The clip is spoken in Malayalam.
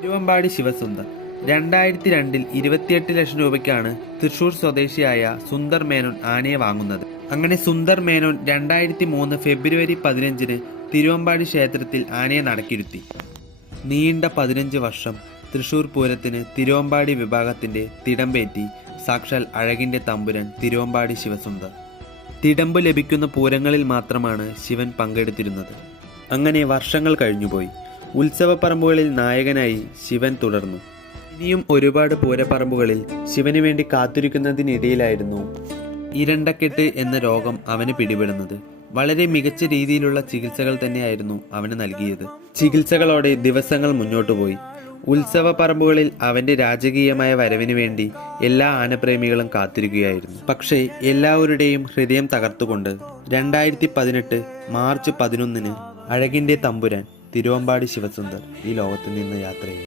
തിരുവമ്പാടി ശിവസുന്ദർ 2002 28 ലക്ഷം രൂപയ്ക്കാണ് തൃശൂർ സ്വദേശിയായ സുന്ദർ മേനോൻ ആനയെ വാങ്ങുന്നത്. അങ്ങനെ സുന്ദർ മേനോൻ 2003 ഫെബ്രുവരി 15-ന് തിരുവമ്പാടി ക്ഷേത്രത്തിൽ ആനയെ നടക്കിരുത്തി. നീണ്ട 15 വർഷം തൃശൂർ പൂരത്തിന് തിരുവമ്പാടി വിഭാഗത്തിന്റെ തിടമ്പേറ്റി സാക്ഷാൽ അഴകിന്റെ തമ്പുരാൻ തിരുവമ്പാടി ശിവസുന്ദർ. തിടമ്പ് ലഭിക്കുന്ന പൂരങ്ങളിൽ മാത്രമാണ് ശിവൻ പങ്കെടുത്തിരുന്നത്. അങ്ങനെ വർഷങ്ങൾ കഴിഞ്ഞുപോയി. ഉത്സവപ്പറമ്പുകളിൽ നായകനായി ശിവൻ തുടർന്നു. ഇനിയും ഒരുപാട് പൂരപ്പറമ്പുകളിൽ ശിവന് വേണ്ടി കാത്തിരിക്കുന്നതിനിടയിലായിരുന്നു ഇരണ്ടക്കെട്ട് എന്ന രോഗം അവന് പിടിപെടുന്നത്. വളരെ മികച്ച രീതിയിലുള്ള ചികിത്സകൾ തന്നെയായിരുന്നു അവന് നൽകിയത്. ചികിത്സകളോടെ ദിവസങ്ങൾ മുന്നോട്ടുപോയി. ഉത്സവപ്പറമ്പുകളിൽ അവന്റെ രാജകീയമായ വരവിന് വേണ്ടി എല്ലാ ആനപ്രേമികളും കാത്തിരിക്കുകയായിരുന്നു. പക്ഷേ എല്ലാവരുടെയും ഹൃദയം തകർത്തുകൊണ്ട് 2018 മാർച്ച് 11-ന് അഴകിന്റെ തമ്പുരാൻ തിരുവമ്പാടി ശിവസുന്ദർ ഈ ലോകത്ത് നിന്ന് യാത്ര ചെയ്തു.